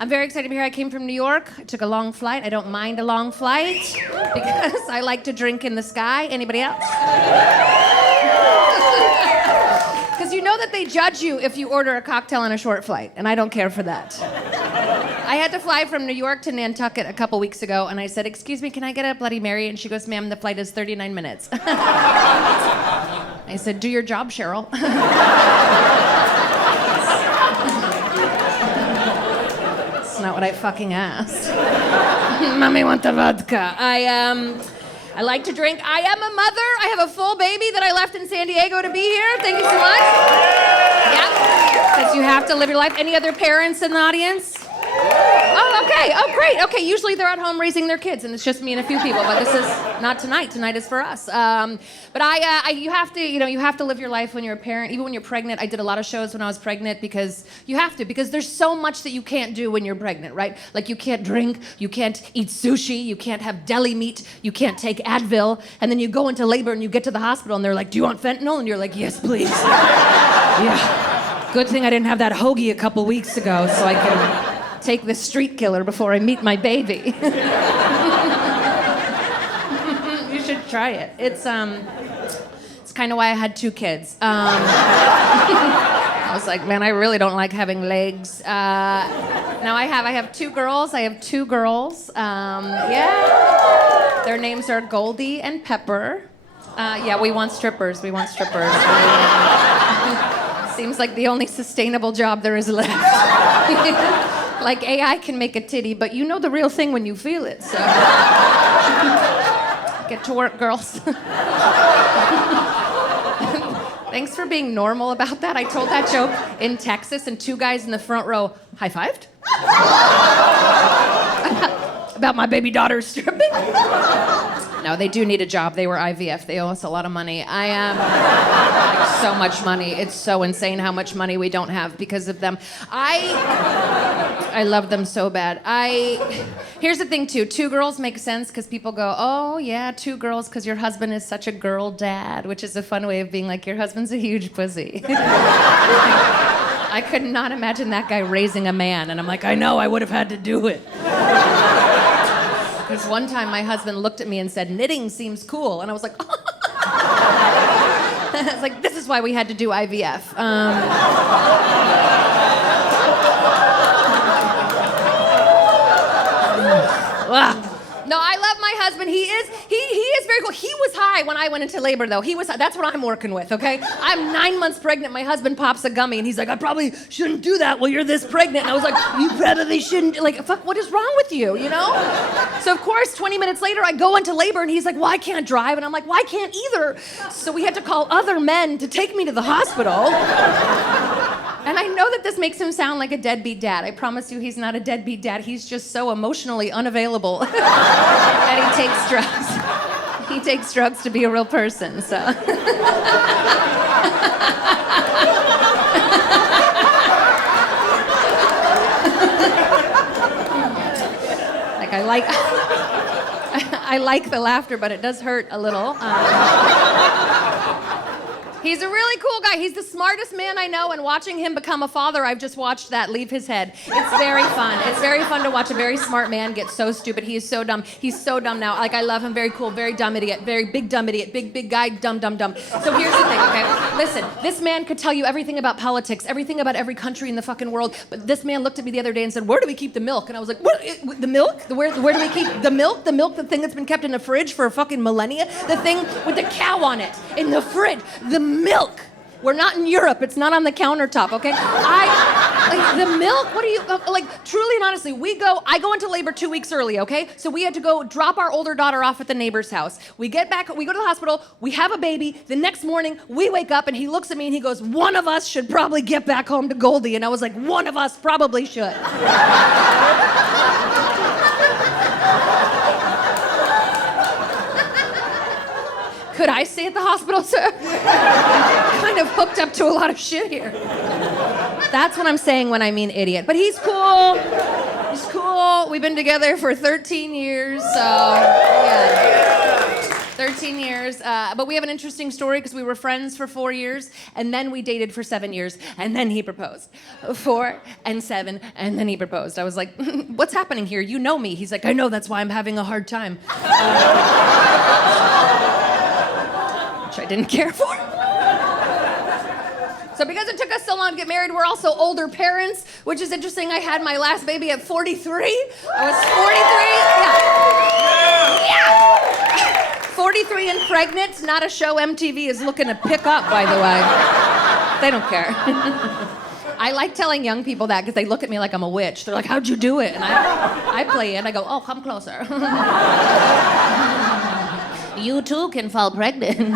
I'm very excited to be here. I came from New York. I took a long flight. I don't mind a long flight because I like to drink in the sky. Anybody else? Because you know that they judge you if you order a cocktail on a short flight, and I don't care for that. I had to fly from New York to Nantucket a couple weeks ago, and I said, "Excuse me, can I get a Bloody Mary?" And she goes, "Ma'am, the flight is 39 minutes. I said, "Do your job, Cheryl." That's not what I fucking asked. Mommy want the vodka. I like to drink. I am a mother. I have a full baby that I left in San Diego to be here. Thank you so much. Yeah, because you have to live your life. Any other parents in the audience? Oh, okay. Oh, great. Okay, usually they're at home raising their kids, and it's just me and a few people. But this is not tonight. Tonight is for us. But you have to, you have to live your life when you're a parent. Even when you're pregnant, I did a lot of shows when I was pregnant because you have to. Because there's so much that you can't do when you're pregnant, right? Like you can't drink, you can't eat sushi, you can't have deli meat, you can't take Advil, and then you go into labor and you get to the hospital and they're like, "Do you want fentanyl?" And you're like, "Yes, please." Yeah. Good thing I didn't have that hoagie a couple weeks ago, so I can take this street killer before I meet my baby. You should try it. It's kind of why I had 2 kids. I was like, man, I really don't like having legs. Now I have 2 girls. Yeah. Their names are Goldie and Pepper. Yeah, we want strippers. Seems like the only sustainable job there is left. Like AI can make a titty, but you know the real thing when you feel it, so. Get to work, girls. Thanks for being normal about that. I told that joke in Texas, and 2 guys in the front row high-fived. About my baby daughter stripping. No, they do need a job. They were IVF. They owe us a lot of money. So much money. It's so insane how much money we don't have because of them. I love them so bad. Here's the thing, too. 2 girls make sense because people go, "Oh, yeah, 2 girls because your husband is such a girl dad," which is a fun way of being like, your husband's a huge pussy. I could not imagine that guy raising a man. And I'm like, I know, I would have had to do it. Because one time my husband looked at me and said, "Knitting seems cool." And I was like, I was like, this is why we had to do IVF. No, I love my husband. He is very cool. He was high when I went into labor, though. That's what I'm working with, okay? I'm 9 months pregnant. My husband pops a gummy, and he's like, "I probably shouldn't do that while you're this pregnant." And I was like, "You probably shouldn't." Like, fuck, what is wrong with you, you know? So, of course, 20 minutes later, I go into labor, and he's like, "Well, I can't drive." And I'm like, "Well, I can't either." So we had to call other men to take me to the hospital. And I know that this makes him sound like a deadbeat dad. I promise you he's not a deadbeat dad. He's just so emotionally unavailable that he takes drugs. He takes drugs to be a real person, so. Like, I like the laughter, but it does hurt a little. He's a really cool guy. He's the smartest man I know, and watching him become a father, I've just watched that leave his head. It's very fun. It's very fun to watch a very smart man get so stupid. He is so dumb. He's so dumb now. Like, I love him. Very cool, very dumb idiot, very big dumb idiot, big guy, dumb. So here's the thing, okay? Listen, this man could tell you everything about politics, everything about every country in the fucking world, but this man looked at me the other day and said, "Where do we keep the milk?" And I was like, "What? The milk? Where do we keep the milk? The milk, the thing that's been kept in the fridge for a fucking millennia? The thing with the cow on it in the fridge. The milk. We're not in Europe. It's not on the countertop, okay? The milk, what do you, truly and honestly, I go into labor 2 weeks early, okay? So we had to go drop our older daughter off at the neighbor's house. We get back, we go to the hospital, we have a baby. The next morning, we wake up and he looks at me and he goes, "One of us should probably get back home to Goldie." And I was like, one of us probably should. Could I stay at the hospital, sir? Kind of hooked up to a lot of shit here. That's what I'm saying when I mean idiot. But he's cool. He's cool. We've been together for 13 years, so yeah. 13 years. But we have an interesting story because we were friends for 4 years, and then we dated for 7 years, and then he proposed. 4 and 7, and then he proposed. I was like, what's happening here? You know me. He's like, I know, that's why I'm having a hard time. Which I didn't care for. So because it took us so long to get married, we're also older parents, which is interesting. I had my last baby at 43. I was 43. Yeah. 43 and pregnant. Not a show MTV is looking to pick up, by the way. They don't care. I like telling young people that because they look at me like I'm a witch. They're like, how'd you do it? And I play it. I go, oh, come closer. You too can fall pregnant.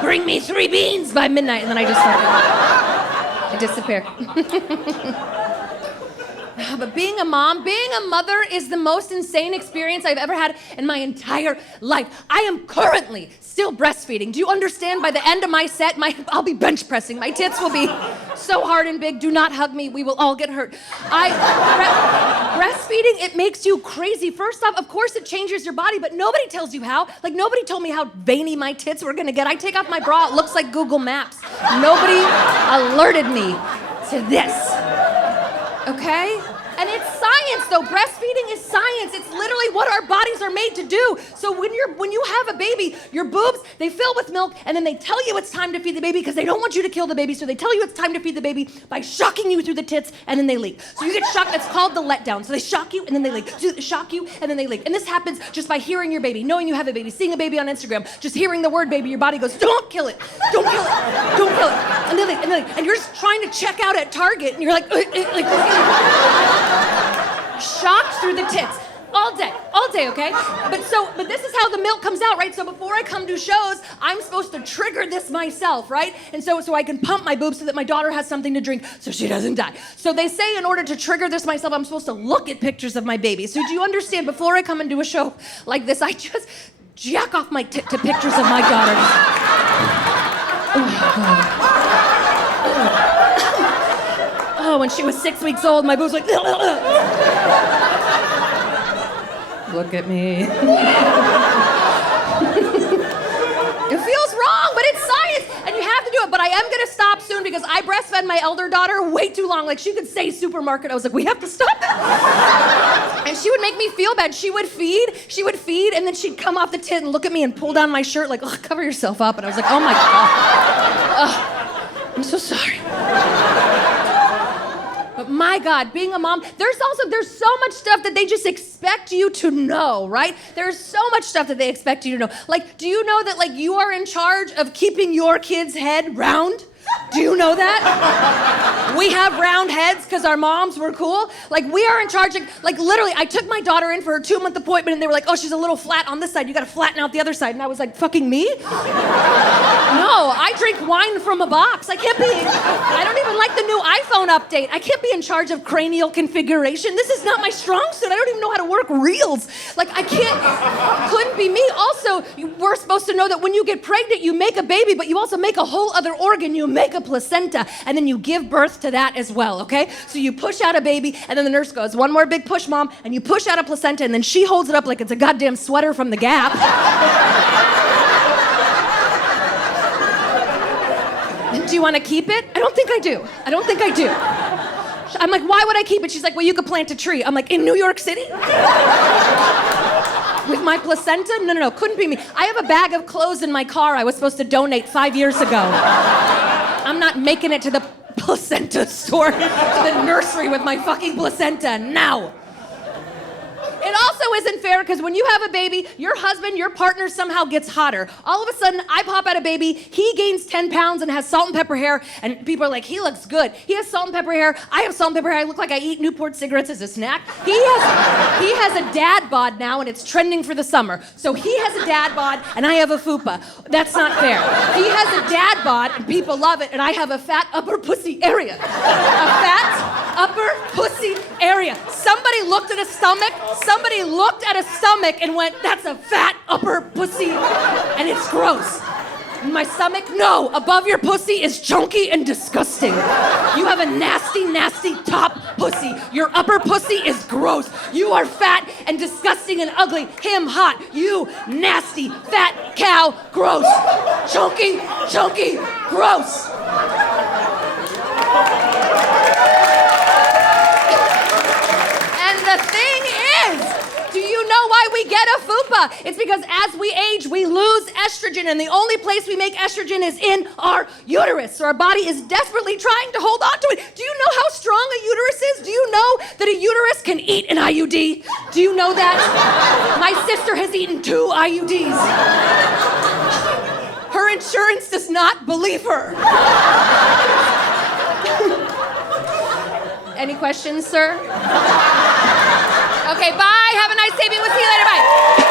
Bring me 3 beans by midnight, and then I disappear. But being a mom, being a mother is the most insane experience I've ever had in my entire life. I am currently still breastfeeding. Do you understand? By the end of my set, I'll be bench pressing. My tits will be so hard and big. Do not hug me. We will all get hurt. Breastfeeding, it makes you crazy. First off, of course it changes your body, but nobody tells you how. Like, nobody told me how veiny my tits were gonna get. I take off my bra, it looks like Google Maps. Nobody alerted me to this. Okay? And it's science, though. Breastfeeding is science. It's literally what our bodies are made to do. So when you have a baby, your boobs, they fill with milk, and then they tell you it's time to feed the baby because they don't want you to kill the baby, so they tell you it's time to feed the baby by shocking you through the tits, and then they leak. So you get shocked. It's called the letdown. So they shock you, and then they leak. So they shock you, and then they leak. And this happens just by hearing your baby, knowing you have a baby, seeing a baby on Instagram, just hearing the word baby, your body goes, don't kill it, don't kill it, don't kill it. And then and you're just trying to check out at Target, and you're like shocked through the tits all day, okay? But this is how the milk comes out, right? So before I come to shows, I'm supposed to trigger this myself, right? And so I can pump my boobs so that my daughter has something to drink so she doesn't die. So they say in order to trigger this myself, I'm supposed to look at pictures of my baby. So do you understand, before I come and do a show like this, I just jack off my tit to pictures of my daughter. Oh, God. Oh, when she was 6 weeks old, my boobs were like, look at me. It feels wrong, but it's science, and you have to do it. But I am gonna stop soon because I breastfed my elder daughter way too long. Like, she could say supermarket. I was like, we have to stop that. And she would make me feel bad. She would feed, and then she'd come off the tit and look at me and pull down my shirt like, oh, cover yourself up. And I was like, oh my God. I'm so sorry. But my God, being a mom, there's so much stuff that they just expect you to know, right? There's so much stuff that they expect you to know. Like, do you know that, like, you are in charge of keeping your kid's head round? Do you know that? We have round heads because our moms were cool. Like, we are in charge of, like, literally, I took my daughter in for her 2-month appointment, and they were like, oh, she's a little flat on this side. You got to flatten out the other side. And I was like, fucking me? No, I drink wine from a box. I don't even like the new iPhone update. I can't be in charge of cranial configuration. This is not my strong suit. I don't even know how to work reels. Like, couldn't be me. Also, we're supposed to know that when you get pregnant, you make a baby, but you also make a whole other organ. You make a placenta, and then you give birth to that as well, okay? So you push out a baby, and then the nurse goes, one more big push, Mom, and you push out a placenta, and then she holds it up like it's a goddamn sweater from the Gap. Do you want to keep it? I don't think I do. I'm like, why would I keep it? She's like, well, you could plant a tree. I'm like, in New York City? With my placenta? No, couldn't be me. I have a bag of clothes in my car I was supposed to donate 5 years ago. I'm not making it to the placenta store, to the nursery with my fucking placenta now. It also isn't fair because when you have a baby, your husband, your partner somehow gets hotter. All of a sudden, I pop out a baby, he gains 10 pounds and has salt and pepper hair, and people are like, he looks good. He has salt and pepper hair, I have salt and pepper hair, I look like I eat Newport cigarettes as a snack. He has a dad bod now, and it's trending for the summer. So he has a dad bod, and I have a fupa. That's not fair. He has a dad bod, and people love it, and I have a fat upper pussy area. A fat upper pussy area. Somebody looked at a stomach and went, that's a fat upper pussy, and it's gross. My stomach? No. Above your pussy is chunky and disgusting. You have a nasty, nasty top pussy. Your upper pussy is gross. You are fat and disgusting and ugly. Him hot. You nasty, fat cow, gross. Chunky, chunky, gross. And the thing is, do you know why we get a fupa? It's because as we age, we lose estrogen, and the only place we make estrogen is in our uterus. So our body is desperately trying to hold on to it. Do you know how strong a uterus is? Do you know that a uterus can eat an IUD? Do you know that? My sister has eaten 2 IUDs. Her insurance does not believe her. Any questions, sir? Okay, bye. Have a nice day. We'll see you later. Bye.